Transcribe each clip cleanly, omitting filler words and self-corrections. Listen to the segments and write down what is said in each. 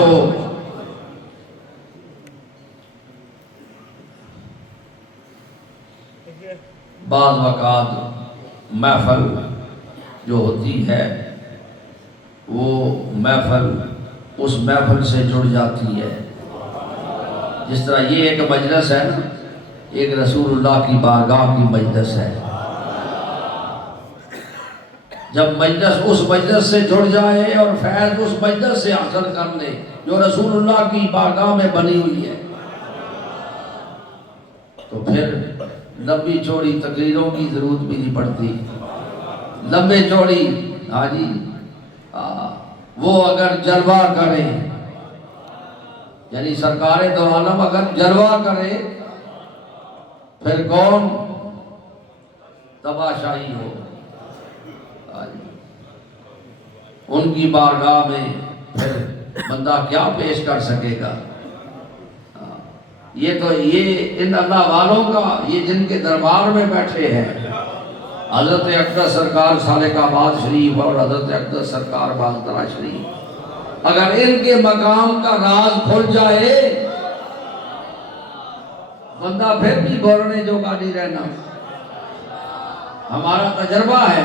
ہو۔ بعض اوقات محفل جو ہوتی ہے وہ محفل اس محفل سے جڑ جاتی ہے، جس طرح یہ ایک مجلس ہے نا، ایک رسول اللہ کی بارگاہ کی مجلس ہے۔ جب مجلس اس مجلس سے جڑ جائے اور فیض اس مجلس سے حاصل کر لے جو رسول اللہ کی بارگاہ میں بنی ہوئی ہے، تو پھر لمبی چوڑی تقریروں کی ضرورت بھی نہیں پڑتی۔ لمبے چوڑی ہاں جی وہ اگر جلوہ کرے، یعنی سرکار دو عالم اگر جلوہ کرے، پھر کون تماشائی ہو؟ ان کی بارگاہ میں پھر بندہ کیا پیش کر سکے گا؟ یہ ان اللہ والوں کا، یہ جن کے دربار میں بیٹھے ہیں، حضرت اقدس سرکار سالک آباد شریف اور حضرت اقدس سرکار بالترا شریف، اگر ان کے مقام کا راز کھل جائے، بندہ پھر بھی بولنے جو کا نہیں رہنا۔ ہمارا تجربہ ہے،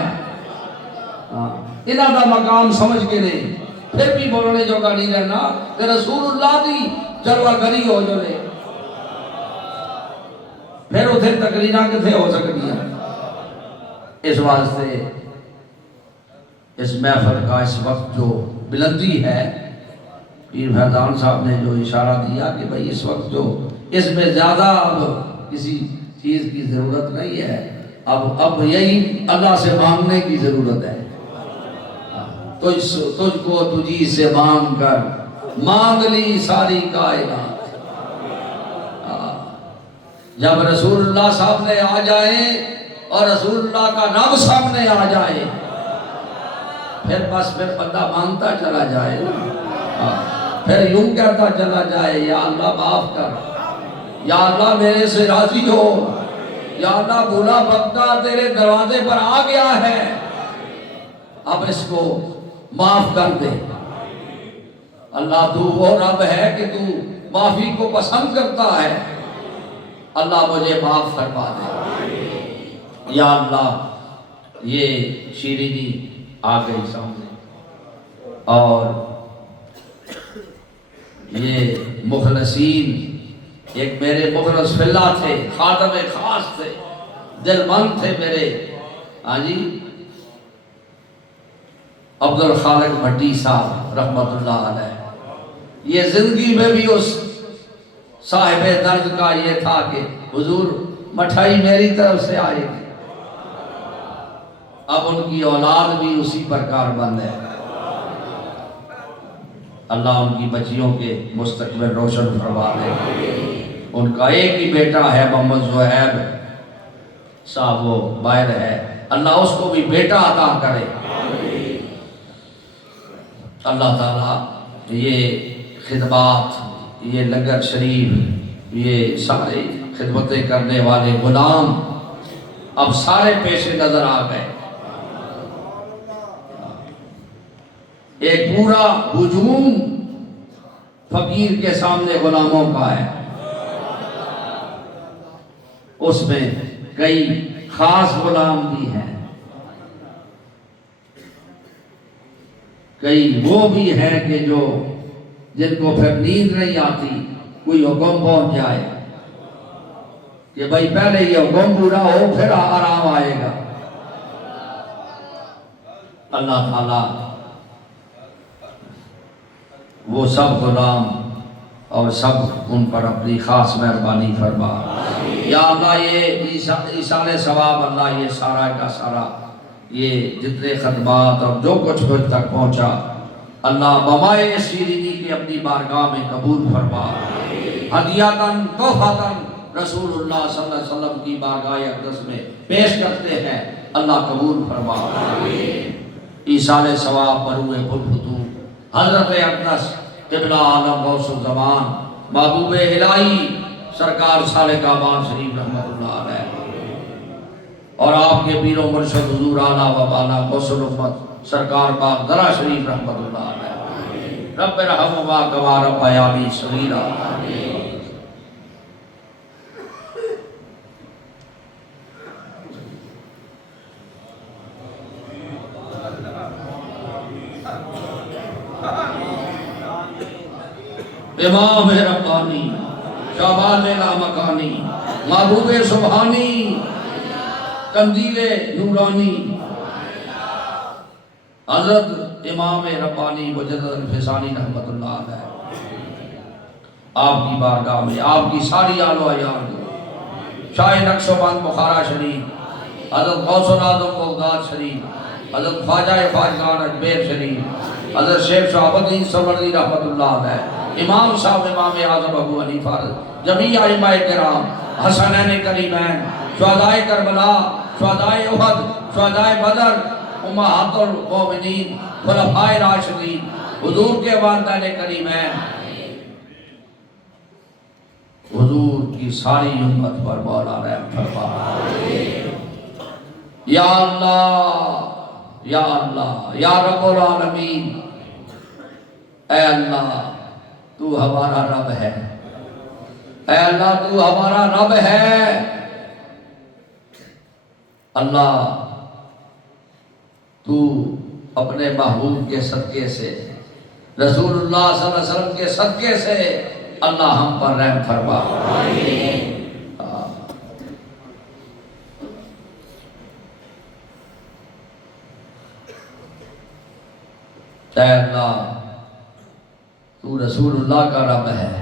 انہاں دا مقام سمجھ کے نہیں، پھر بھی بولنے جو کا نہیں رہنا کہ رسول اللہ دی جلوہ گری ہو جو رہے، پھر اتھے تقریرہ کتھے ہو سکتی ہیں۔ اس واسطے اس محفل کا اس وقت جو بلندی ہے، پیر فیضان صاحب نے جو اشارہ دیا کہ بھئی اس وقت جو اس میں زیادہ اب کسی چیز کی ضرورت نہیں ہے، اب یہی اللہ سے مانگنے کی ضرورت ہے۔ تجھ کو تجھی سے مانگ کر مانگ لی ساری کائنات۔ جب رسول اللہ صاحب نے آ جائیں اور رسول اللہ کا رب سامنے آ جائے، پھر بندہ مانگتا چلا جائے، پھر یوں کہتا چلا جائے، یا اللہ معاف کر، یا اللہ میرے سے راضی ہو، یا اللہ بھولا بندہ تیرے دروازے پر آ گیا ہے، اب اس کو معاف کر دے۔ اللہ تو وہ رب ہے کہ تو معافی کو پسند کرتا ہے، اللہ مجھے معاف فرما دے۔ یا اللہ یہ شیرینی آ گئی سامنے، اور یہ مخلصین، ایک میرے مخلص فلہ تھے، خادم خاص تھے، دل مند تھے میرے، ہاں جی عبد الخالق بھٹی صاحب رحمت اللہ علیہ۔ یہ زندگی میں بھی اس صاحب درد کا یہ تھا کہ حضور مٹھائی میری طرف سے آئے گی۔ اب ان کی اولاد بھی اسی پر کاربند ہے۔ اللہ ان کی بچیوں کے مستقبل روشن فرما دے۔ ان کا ایک ہی بیٹا ہے محمد زہیب صاحب، وہ باہر ہے، اللہ اس کو بھی بیٹا عطا کرے۔ اللہ تعالیٰ یہ خدمات، یہ لنگر شریف، یہ سارے خدمتیں کرنے والے غلام اب سارے پیش نظر آ گئے۔ ایک پورا ہجوم فقیر کے سامنے غلاموں کا ہے، اس میں کئی خاص غلام بھی ہیں، کئی وہ بھی ہیں کہ جو جن کو پھر نیند نہیں آتی، کوئی حکم پہنچ جائے کہ بھائی پہلے یہ حکم پورا ہو پھر آرام آئے گا۔ اللہ تعالیٰ وہ سب غلام اور سب ان پر اپنی خاص مہربانی فرما۔ یا اللہ یہ ایصال ثواب، اللہ یہ سارا کا سارا یہ جتنے خدمات اور جو کچھ مجھ تک پہنچا، اللہ بمائے شیرینی کے اپنی بارگاہ میں قبول فرما۔ ہدیاتاً تحفاتاً رسول اللہ صلی اللہ علیہ وسلم کی بارگاہ اقدس میں پیش کرتے ہیں، اللہ قبول فرما۔ ایصال ثواب بروئے بلفتو حضرت اقدس قبلہ عالم غوث الزمان محبوب الہی سرکار سالک آباد شریف رحمت اللہ علیہ، اور آپ کے پیر و مرشد حضور اعلیٰ و بالا غوث الامت سرکار باغ درہ شریف رحمت اللہ علیہ، رب ارحمہما کما ربیانی صغیرا۔ امام ربانی، شہباز لامکانی، محبوب سبحانی، قندیل نورانی، حضرت امام ربانی مجدد الفسانی رحمت اللہ علیہ، آپ کی بارگاہ میں آپ کی ساری آل و عیال کو، شاہ نقش و بند بخارا شریف، حضرت غوث العظم بغداد شریف، حضرت خواجہ خواجگان اجمیر شریف، حضرت شیخ شہاب الدین سہروردی رحمت اللہ علیہ، امام صاحب امام اعظم ابو حنیفہ، جمیع ائمہ کرام، حسنین کریمین، شہدائے کربلا، شہدائے احد، شہدائے بدر، امہات المومنین، خلفائے راشدین، حضور کے والدین کریمین، حضور کی ساری امت پر مولا رحم فرما۔ یا اللہ یا اللہ یا رب العالمین، اے اللہ تو ہمارا رب ہے، اے اللہ تو ہمارا رب ہے۔ اللہ تو اپنے محبوب کے صدقے سے، رسول اللہ صلی اللہ علیہ وسلم کے صدقے سے اللہ ہم پر رحم فرما۔ اے اللہ تو رسول اللہ کا رب ہے،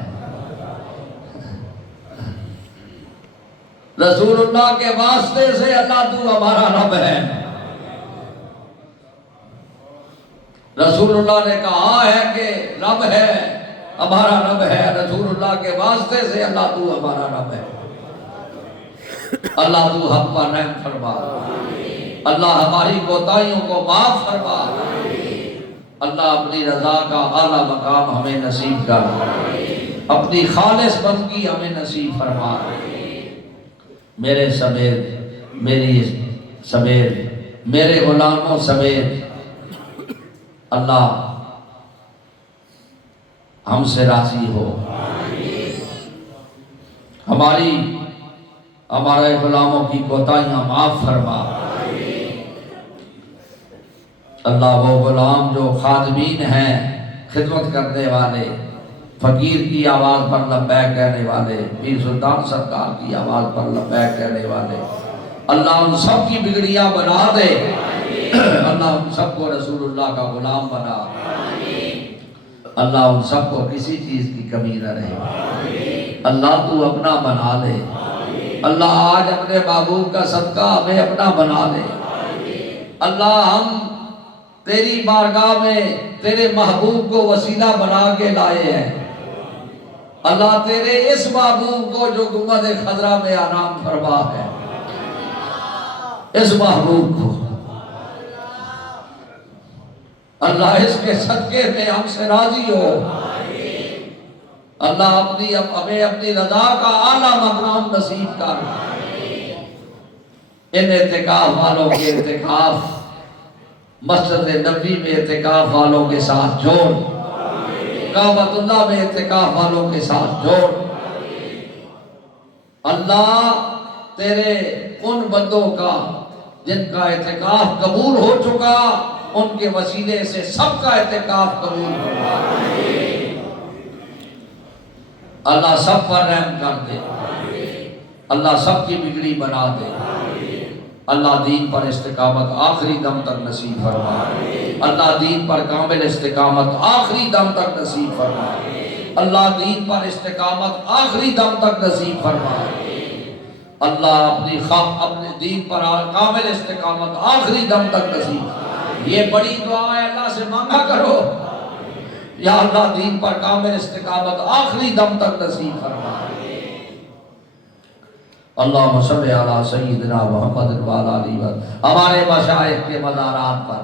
رسول اللہ کے واسطے سے اللہ تو ہمارا رب ہے۔ رسول اللہ نے کہا ہے کہ رب ہے، ہمارا رب ہے، رسول اللہ کے واسطے سے اللہ تو ہمارا رب ہے۔ اللہ تو ہم پر رحم فرما، اللہ ہماری کوتاہیوں کو معاف فرما، اللہ اپنی رضا کا اعلیٰ مقام ہمیں نصیب کر، اپنی خالص بندگی ہمیں نصیب فرما۔ میرے سمیت، میری سمیت، میرے غلاموں سمیت اللہ ہم سے راضی ہو، ہمارے غلاموں کی کوتاہیاں معاف فرما۔ اللہ وہ غلام جو خادمین ہیں، خدمت کرنے والے، فقیر کی آواز پر لبیک کہنے والے، پیر سلطان سرکار کی آواز پر لبیک کہنے والے، اللہ ان سب کی بگڑیاں بنا دے، اللہ ان سب کو رسول اللہ کا غلام بنا، اللہ ان سب کو کسی چیز کی کمی نہ رہے، اللہ تو اپنا بنا لے، اللہ آج اپنے محبوب کا صدقہ ہمیں اپنا بنا لے، اللہ ہم تیری بارگاہ میں تیرے محبوب کو وسیلہ بنا کے لائے ہیں، اللہ تیرے اس محبوب کو جو گنبد خضرا میں آرام فرما ہے، اس محبوب کو اللہ اس کے صدقے میں ہم سے راضی ہو، اللہ ہمیں اپنی رضا کا اعلیٰ مقام نصیب کر، ان اعتکاف والوں کے اعتکاف مسجد نبوی میں اعتکاف والوں کے ساتھ جوڑ، کعبۃ اللہ میں اعتکاف والوں کے ساتھ جوڑ، اللہ تیرے ان بندوں کا جن کا اعتکاف قبول ہو چکا، ان کے وسیلے سے سب کا اعتکاف قبول ہو، اللہ سب پر رحم کر دے، اللہ سب کی بگڑی بنا دے، اللہ دین پر استقامت آخری دم تک نصیب فرما، اللہ دین پر کامل استقامت آخری دم تک نصیب فرما، اللہ دین پر استقامت آخری دم تک نصیب فرما، اللہ اپنے دین پر کامل استقامت آخری دم تک نصیب۔ یہ بڑی دعا ہے، اللہ سے مانگا کرو، یا اللہ دین پر کامل استقامت آخری دم تک نصیب فرما۔ اللہم صلی علی سیدنا محمد وعلی آلہ وسلم۔ ہمارے مشائخ کے مزارات پر،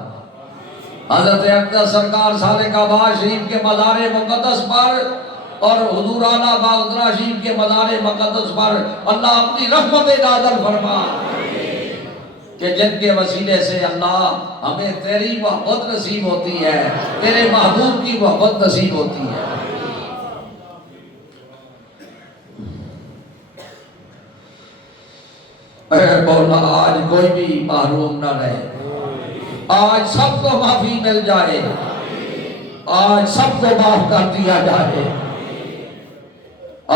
حضرت اقدس سرکار صالح آباد شریف کے مزار مقدس پر اور حضور اعلیٰ باغدرہ شریف کے مزار مقدس پر اللہ اپنی رحمت نازل فرما، کہ جن کے وسیلے سے اللہ ہمیں تیری محبت نصیب ہوتی ہے، تیرے محبوب کی محبت نصیب ہوتی ہے۔ اے مولا آج کوئی بھی محروم نہ رہے، آج سب کو معافی مل جائے، آج سب کو معاف کر دیا جائے،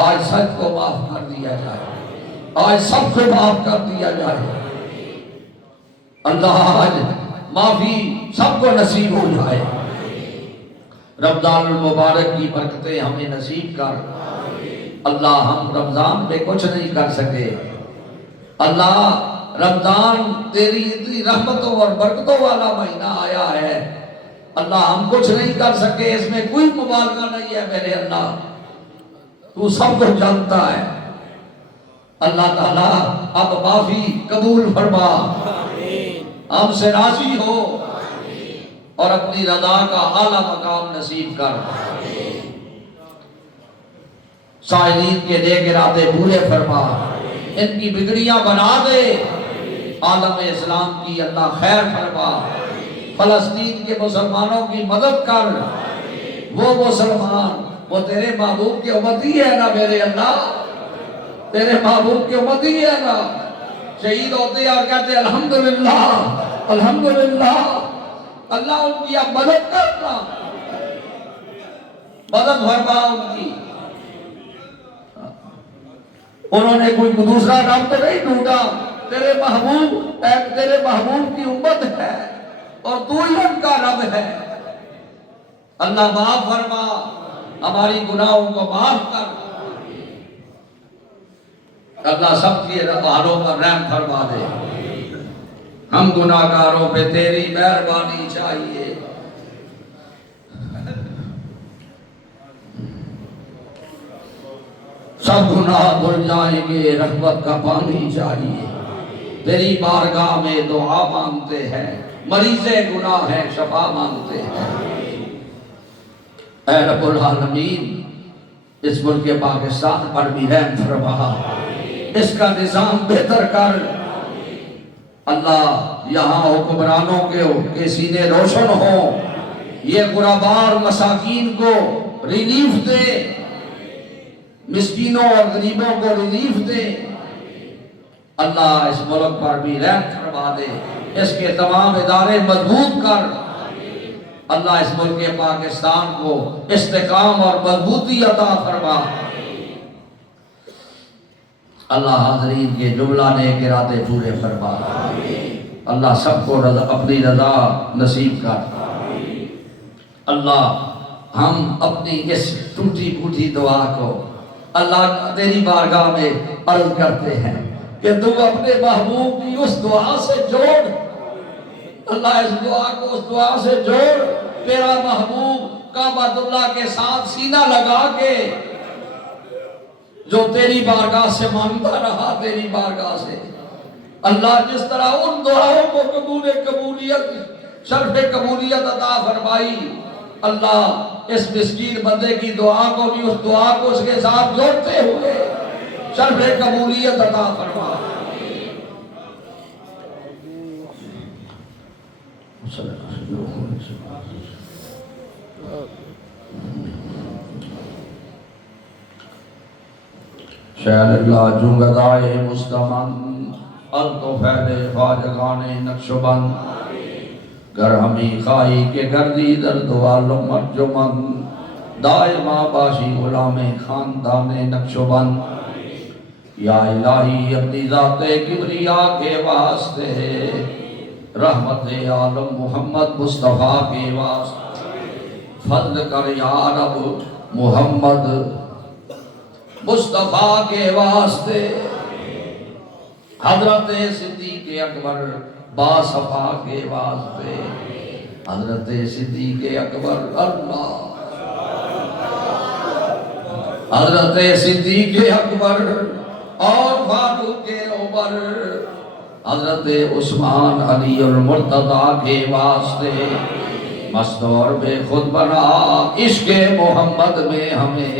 آج سب کو معاف کر دیا جائے، آج سب کو معاف کر دیا جائے۔ اللہ آج معافی سب کو نصیب ہو جائے۔ رمضان المبارک کی برکتیں ہمیں نصیب کر۔ اللہ ہم رمضان میں کچھ نہیں کر سکے، اللہ رمضان تیری اتنی رحمتوں اور برکتوں والا مہینہ آیا ہے، اللہ ہم کچھ نہیں کر سکے، اس میں کوئی مبالغہ نہیں ہے میرے اللہ، تو سب کو جانتا ہے۔ اللہ تعالیٰ اب معافی قبول فرما، ہم سے راضی ہو اور اپنی رضا کا اعلیٰ مقام نصیب کر۔ سائلین کے نیک ارادے پورے فرما، ان کی بگڑیاں بنا دے، عالم اسلام کی اللہ خیر فرما، فلسطین کے مسلمانوں کی مدد کر۔ وہ مسلمان وہ تیرے محبوب کے امتی ہے نا میرے اللہ، تیرے محبوب کے امتی ہے نا، شہید ہوتے ہیں اور کہتے ہیں الحمدللہ الحمدللہ۔ اللہ ان کی اب مدد کرنا، مدد فرما ان کی۔ انہوں نے کوئی دوسرا نام تو نہیں ڈھونڈا، تیرے محبوب کی امت ہے اور تو ہی ان کا رب ہے۔ اللہ معاف فرما، ہماری گناہوں کو معاف کر، اللہ سب کے حالوں پر رحم فرما دے۔ ہم گناہگاروں پہ تیری مہربانی چاہیے۔ سب گناہ دھل جائیں گے، رحمت کا پانی چاہیے۔ تیری بارگاہ میں دعا مانگتے ہیں، مریض گناہ ہے شفا مانگتے ہیں۔ اے رب العالمین اس ملک پاکستان پر بھی رحم فرما، اس کا نظام بہتر کر۔ اللہ یہاں حکمرانوں کے سینے روشن ہوں، یہ غرباء مساکین کو ریلیف دے، مسکینوں اور غریبوں کو ریلیف دے۔ اللہ اس ملک پر بھی رحم فرما دے، اس کے تمام ادارے مضبوط کر۔ اللہ اس ملک پاکستان کو استحکام اور مضبوطی عطا فرما۔ اللہ حاضرین کے جملہ نیک ارادے پورے فرما۔ اللہ سب کو اپنی رضا نصیب کر۔ اللہ ہم اپنی اس ٹوٹی پھوٹی دعا کو اللہ تیری بارگاہ میں عرض کرتے ہیں کہ تو اپنے محبوب کی اس دعا سے جوڑ، اللہ اس دعا کو اس دعا سے جوڑ۔ تیرا محبوب کعبۃ اللہ کے ساتھ سینہ لگا کے جو تیری بارگاہ سے مانگتا رہا، تیری بارگاہ سے اللہ جس طرح ان دعاؤں کو قبولیت شرف قبولیت عطا فرمائی، اللہ اس مسکین بندے کی دعا کو بھی اس دعا کو اس کے ساتھ جوڑتے ہوئے شرف قبولیت عطا فرما۔ شہر اللہ جنگدائے مستمن التو فیل خواجگان نقشبند، گر ہمی خواہی کے گردی درد والم مرجمن، دائمہ باشی غلام خاندان نقشبند۔ یا الہی اپنی ذات کبریاء کے واسطے، رحمت عالم محمد مصطفیٰ کے واسطے فضل کر یا رب، محمد مصطفیٰ کے واسطے، حضرت صدیق اکبر باصفا کے واسطے، حضرت صدیق اکبر اللہ، حضرت صدیق اکبر اور فاروق عمر، حضرت عثمان علی المرتضیٰ کے واسطے، مست اور بے خود بنا عشق محمد میں ہمیں،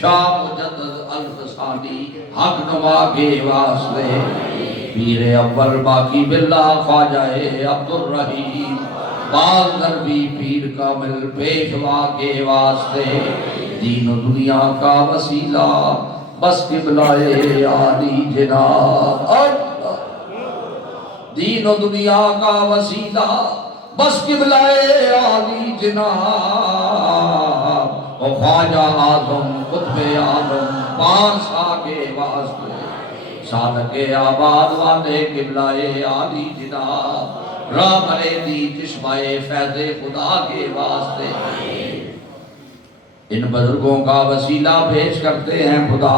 شاہ مجدد الف ثانی حق نما کے واسطے، پیر اول باقی باللہ خواجہ عبد الرحیم باز دربی پیر کامل پیشوا کے واسطے دین و دنیا کا وسیلہ بس قبلہ عالی جناب دین و دنیا کا وسیلہ بس قبلہ عالی جناب و خواجہ اعظم قطب عالم پانسا کے واسطے سالک آباد والے قبلہ عالی جناب راہ دی چشمہ فیض خدا کے واسطے ان بزرگوں کا وسیلہ پیش کرتے ہیں خدا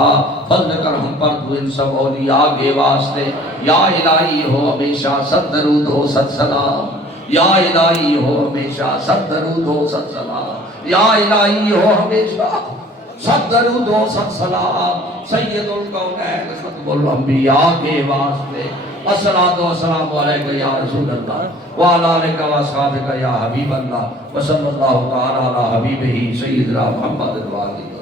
فضل کر ہم پر تو ان سب اولیاء کے واسطے یا الہی ہو ہمیشہ صد درود ہو صد سلام یا الہی ہو ہمیشہ صد درود ہو صد سلام یا الہی ہو ہمیشہ صد درود ہو صد سلام سید الکونین ختم الانبیاء کے واسطے الصلاۃ والسلام علیکہ یا رسول اللہ وعلی آلک و اصحابک یا حبیب اللہ وصلی اللہ تعالی علی حبیبہ سیدنا محمد وعلی